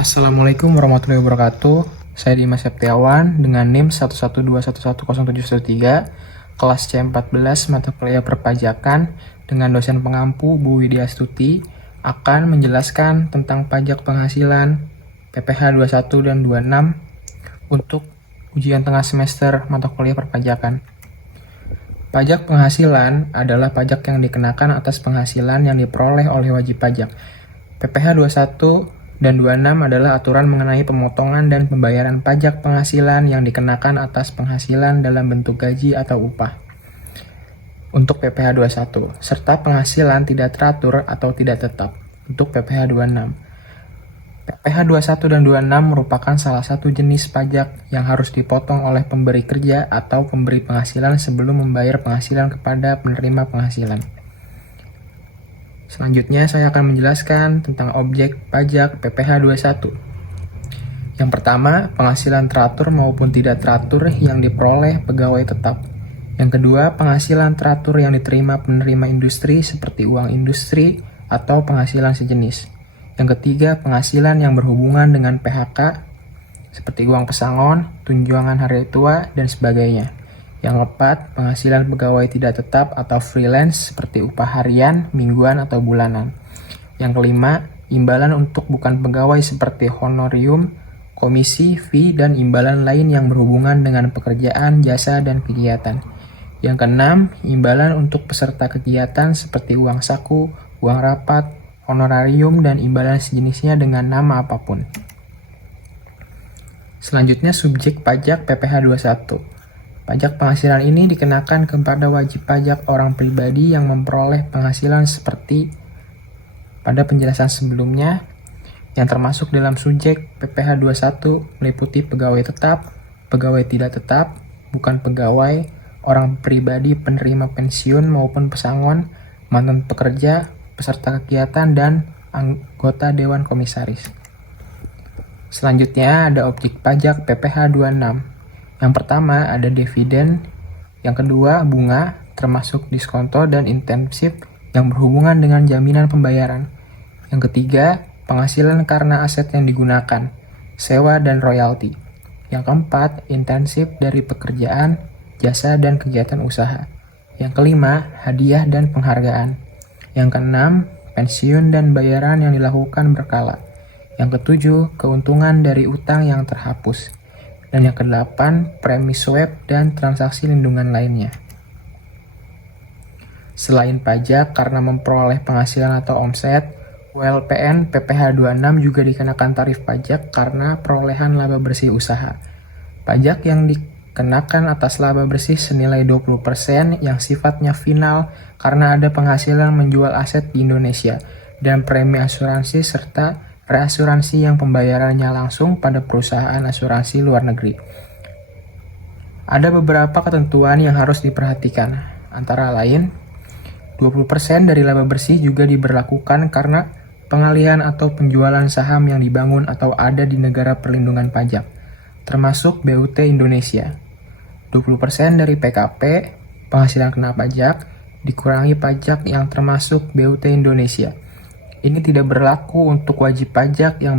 Assalamualaikum warahmatullahi wabarakatuh. Saya Dimas Septiawan dengan NIM 112110713, kelas C14 mata kuliah perpajakan dengan dosen pengampu Bu Widya Astuti akan menjelaskan tentang pajak penghasilan PPh 21 dan 26 untuk ujian tengah semester mata kuliah perpajakan. Pajak penghasilan adalah pajak yang dikenakan atas penghasilan yang diperoleh oleh wajib pajak. PPh 21 dan 26 adalah aturan mengenai pemotongan dan pembayaran pajak penghasilan yang dikenakan atas penghasilan dalam bentuk gaji atau upah. Untuk PPh 21, serta penghasilan tidak teratur atau tidak tetap untuk PPh 26. PPh 21 dan 26 merupakan salah satu jenis pajak yang harus dipotong oleh pemberi kerja atau pemberi penghasilan sebelum membayar penghasilan kepada penerima penghasilan. Selanjutnya saya akan menjelaskan tentang objek pajak PPh 21. Yang pertama, penghasilan teratur maupun tidak teratur yang diperoleh pegawai tetap. Yang kedua, penghasilan teratur yang diterima penerima industri seperti uang industri atau penghasilan sejenis. Yang ketiga, penghasilan yang berhubungan dengan PHK seperti uang pesangon, tunjangan hari tua, dan sebagainya. Yang keempat, penghasilan pegawai tidak tetap atau freelance seperti upah harian, mingguan, atau bulanan. Yang kelima, imbalan untuk bukan pegawai seperti honorium, komisi, fee, dan imbalan lain yang berhubungan dengan pekerjaan, jasa, dan kegiatan. Yang keenam, imbalan untuk peserta kegiatan seperti uang saku, uang rapat, honorarium, dan imbalan sejenisnya dengan nama apapun. Selanjutnya, subjek pajak PPh 21. Pajak penghasilan ini dikenakan kepada wajib pajak orang pribadi yang memperoleh penghasilan seperti pada penjelasan sebelumnya, yang termasuk dalam subjek PPh 21 meliputi pegawai tetap, pegawai tidak tetap, bukan pegawai, orang pribadi penerima pensiun maupun pesangon, mantan pekerja, peserta kegiatan, dan anggota Dewan Komisaris. Selanjutnya ada objek pajak PPh 26. Yang pertama ada dividen, yang kedua bunga, termasuk diskonto dan intensif yang berhubungan dengan jaminan pembayaran. Yang ketiga, penghasilan karena aset yang digunakan, sewa dan royalti. Yang keempat, intensif dari pekerjaan, jasa dan kegiatan usaha. Yang kelima, hadiah dan penghargaan. Yang keenam, pensiun dan bayaran yang dilakukan berkala. Yang ketujuh, keuntungan dari utang yang terhapus. Dan yang kedelapan, premi swab dan transaksi lindungan lainnya. Selain pajak karena memperoleh penghasilan atau omset, ULPN PPh 26 juga dikenakan tarif pajak karena perolehan laba bersih usaha. Pajak yang dikenakan atas laba bersih senilai 20% yang sifatnya final karena ada penghasilan menjual aset di Indonesia, dan premi asuransi serta reasuransi yang pembayarannya langsung pada perusahaan asuransi luar negeri. Ada beberapa ketentuan yang harus diperhatikan, antara lain 20% dari laba bersih juga diberlakukan karena pengalihan atau penjualan saham yang dibangun atau ada di negara perlindungan pajak, termasuk BUT Indonesia. 20% dari PKP, penghasilan kena pajak, dikurangi pajak yang termasuk BUT Indonesia. Ini tidak berlaku untuk wajib pajak yang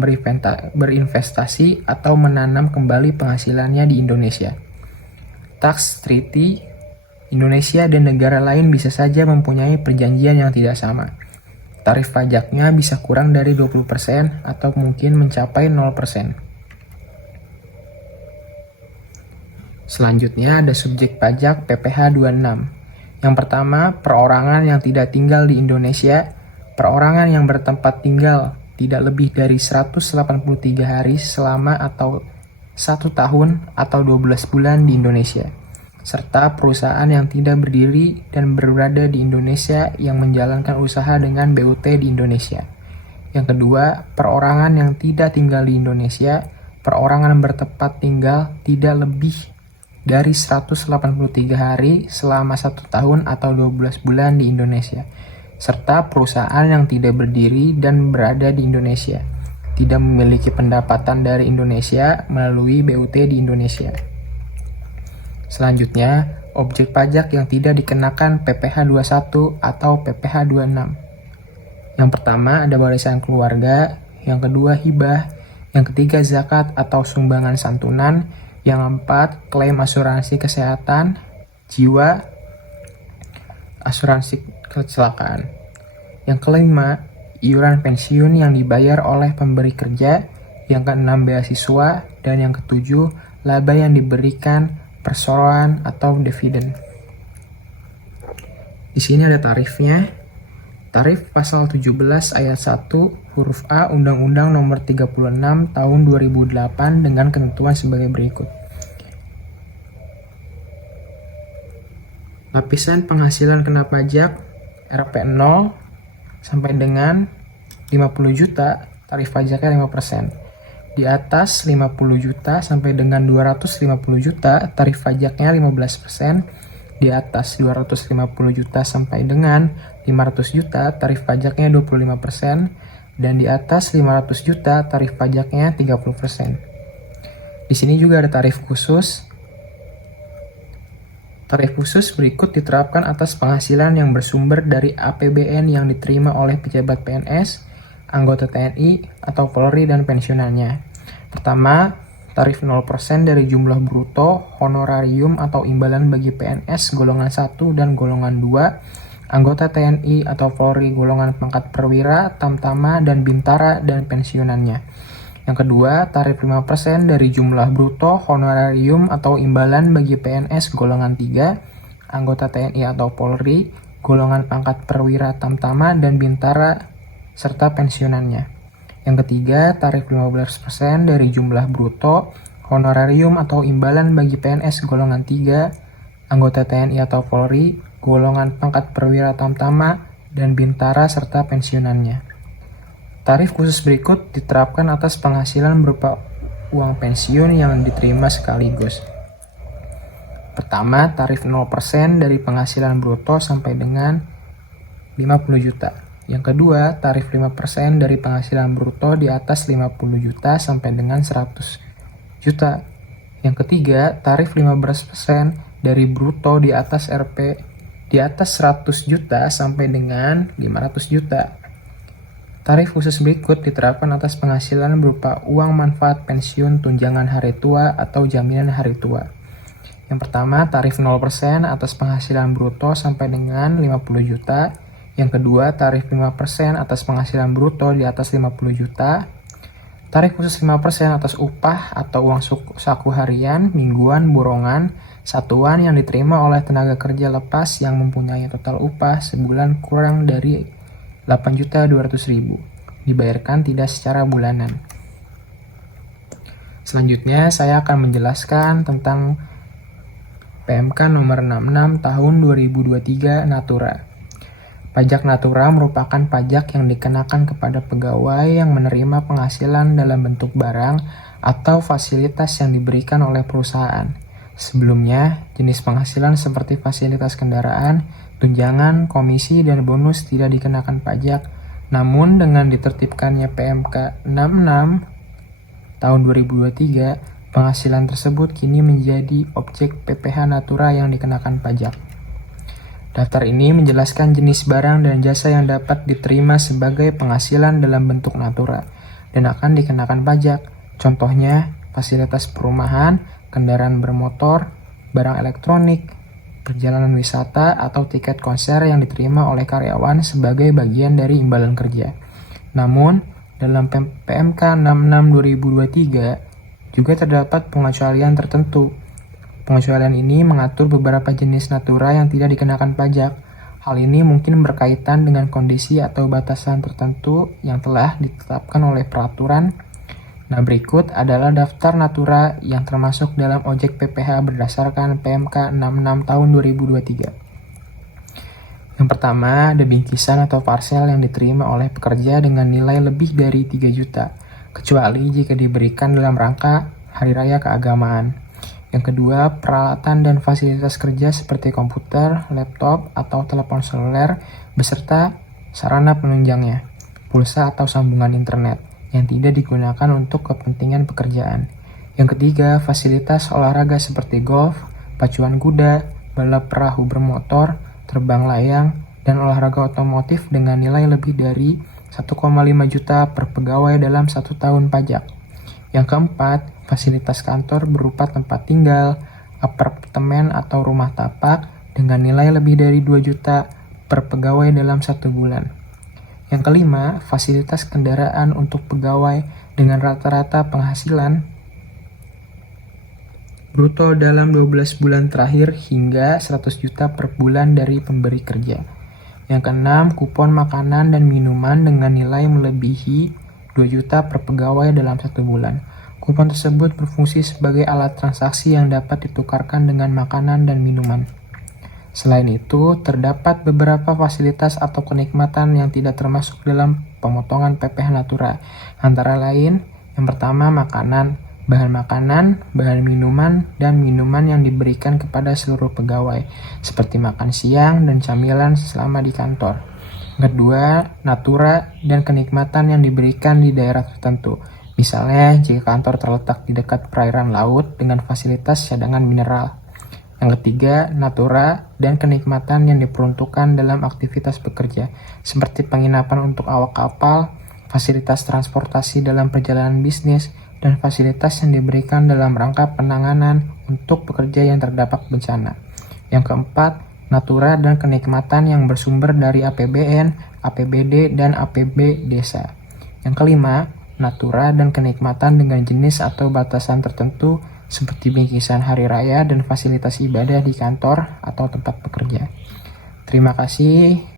berinvestasi atau menanam kembali penghasilannya di Indonesia. Tax treaty, Indonesia dan negara lain bisa saja mempunyai perjanjian yang tidak sama. Tarif pajaknya bisa kurang dari 20% atau mungkin mencapai 0%. Selanjutnya ada subjek pajak PPh 26. Yang pertama, perorangan yang tidak tinggal di Indonesia. Perorangan yang bertempat tinggal tidak lebih dari 183 hari selama atau 1 tahun atau 12 bulan di Indonesia, serta perusahaan yang tidak berdiri dan berada di Indonesia yang menjalankan usaha dengan BUT di Indonesia. Yang kedua, perorangan yang tidak tinggal di Indonesia, perorangan bertempat tinggal tidak lebih dari 183 hari selama 1 tahun atau 12 bulan di Indonesia, serta perusahaan yang tidak berdiri dan berada di Indonesia, tidak memiliki pendapatan dari Indonesia melalui BUT di Indonesia. Selanjutnya, objek pajak yang tidak dikenakan PPh 21 atau PPh 26. Yang pertama ada warisan keluarga, yang kedua hibah, Yang ketiga, zakat atau sumbangan santunan. Yang keempat, klaim asuransi kesehatan jiwa, asuransi kecelakaan. Yang kelima, iuran pensiun yang dibayar oleh pemberi kerja. Yang keenam, beasiswa. Dan yang ketujuh, laba yang diberikan perseroan atau dividen. Di sini ada tarifnya. Tarif pasal 17 ayat 1 huruf A Undang-Undang Nomor 36 Tahun 2008 dengan ketentuan sebagai berikut. Lapisan penghasilan kena pajak RP 0 sampai dengan 50 juta, tarif pajaknya 5%. Di atas 50 juta sampai dengan 250 juta, tarif pajaknya 15%. Di atas 250 juta sampai dengan 500 juta, tarif pajaknya 25%. Dan di atas 500 juta, tarif pajaknya 30%. Di sini juga ada tarif khusus. Tarif khusus berikut diterapkan atas penghasilan yang bersumber dari APBN yang diterima oleh pejabat PNS, anggota TNI, atau Polri dan pensiunannya. Pertama, tarif 0% dari jumlah bruto, honorarium atau imbalan bagi PNS golongan 1 dan golongan 2, anggota TNI atau Polri golongan pangkat perwira, tamtama, dan bintara dan pensiunannya. Yang kedua, tarif 5% dari jumlah bruto, honorarium atau imbalan bagi PNS golongan 3, anggota TNI atau Polri, golongan pangkat perwira, tamtama, dan bintara, serta pensiunannya. Yang ketiga, tarif 15% dari jumlah bruto, honorarium atau imbalan bagi PNS golongan 3, anggota TNI atau Polri, golongan pangkat perwira tamtama, dan bintara serta pensiunannya. Tarif khusus berikut diterapkan atas penghasilan berupa uang pensiun yang diterima sekaligus. Pertama, tarif 0% dari penghasilan bruto sampai dengan 50 juta. Yang kedua, tarif 5% dari penghasilan bruto di atas 50 juta sampai dengan 100 juta. Yang ketiga, tarif 15% dari bruto di atas di atas 100 juta sampai dengan 500 juta. Tarif khusus berikut diterapkan atas penghasilan berupa uang manfaat pensiun, tunjangan hari tua, atau jaminan hari tua. Yang pertama, tarif 0% atas penghasilan bruto sampai dengan 50 juta. Yang kedua, tarif 5% atas penghasilan bruto di atas 50 juta. Tarif khusus 5% atas upah atau uang saku harian, mingguan, borongan, satuan yang diterima oleh tenaga kerja lepas yang mempunyai total upah sebulan kurang dari 8.200.000, dibayarkan tidak secara bulanan. Selanjutnya, saya akan menjelaskan tentang PMK nomor 66 tahun 2023 Natura. Pajak Natura merupakan pajak yang dikenakan kepada pegawai yang menerima penghasilan dalam bentuk barang atau fasilitas yang diberikan oleh perusahaan. Sebelumnya, jenis penghasilan seperti fasilitas kendaraan, tunjangan, komisi, dan bonus tidak dikenakan pajak. Namun, dengan ditertibkannya PMK 66 tahun 2023, penghasilan tersebut kini menjadi objek PPh Natura yang dikenakan pajak. Daftar ini menjelaskan jenis barang dan jasa yang dapat diterima sebagai penghasilan dalam bentuk Natura dan akan dikenakan pajak. Contohnya, fasilitas perumahan, kendaraan bermotor, barang elektronik, perjalanan wisata, atau tiket konser yang diterima oleh karyawan sebagai bagian dari imbalan kerja. Namun, dalam PMK 66 2023 juga terdapat pengecualian tertentu. Pengecualian ini mengatur beberapa jenis Natura yang tidak dikenakan pajak. Hal ini mungkin berkaitan dengan kondisi atau batasan tertentu yang telah ditetapkan oleh peraturan. Nah, berikut adalah daftar Natura yang termasuk dalam objek PPh berdasarkan PMK 66 tahun 2023. Yang pertama, ada bingkisan atau parsel yang diterima oleh pekerja dengan nilai lebih dari 3 juta, kecuali jika diberikan dalam rangka Hari Raya Keagamaan. Yang kedua, peralatan dan fasilitas kerja seperti komputer, laptop, atau telepon seluler, beserta sarana penunjangnya, pulsa atau sambungan internet, yang tidak digunakan untuk kepentingan pekerjaan. Yang ketiga, fasilitas olahraga seperti golf, pacuan kuda, balap perahu bermotor, terbang layang, dan olahraga otomotif dengan nilai lebih dari 1,5 juta per pegawai dalam 1 tahun pajak. Yang keempat, fasilitas kantor berupa tempat tinggal, apartemen atau rumah tapak dengan nilai lebih dari 2 juta per pegawai dalam 1 bulan. Yang kelima, fasilitas kendaraan untuk pegawai dengan rata-rata penghasilan bruto dalam 12 bulan terakhir hingga 100 juta per bulan dari pemberi kerja. Yang keenam, kupon makanan dan minuman dengan nilai melebihi 2 juta per pegawai dalam 1 bulan. Kupon tersebut berfungsi sebagai alat transaksi yang dapat ditukarkan dengan makanan dan minuman. Selain itu, terdapat beberapa fasilitas atau kenikmatan yang tidak termasuk dalam pemotongan PPh Natura. Antara lain, yang pertama makanan, bahan minuman, dan minuman yang diberikan kepada seluruh pegawai, seperti makan siang dan camilan selama di kantor. Kedua, natura dan kenikmatan yang diberikan di daerah tertentu. Misalnya, jika kantor terletak di dekat perairan laut dengan fasilitas cadangan mineral. Yang ketiga, natura dan kenikmatan yang diperuntukkan dalam aktivitas bekerja, seperti penginapan untuk awak kapal, fasilitas transportasi dalam perjalanan bisnis, dan fasilitas yang diberikan dalam rangka penanganan untuk pekerja yang terdampak bencana. Yang keempat, natura dan kenikmatan yang bersumber dari APBN, APBD, dan APB desa. Yang kelima, natura dan kenikmatan dengan jenis atau batasan tertentu seperti bingkisan hari raya dan fasilitas ibadah di kantor atau tempat bekerja. Terima kasih.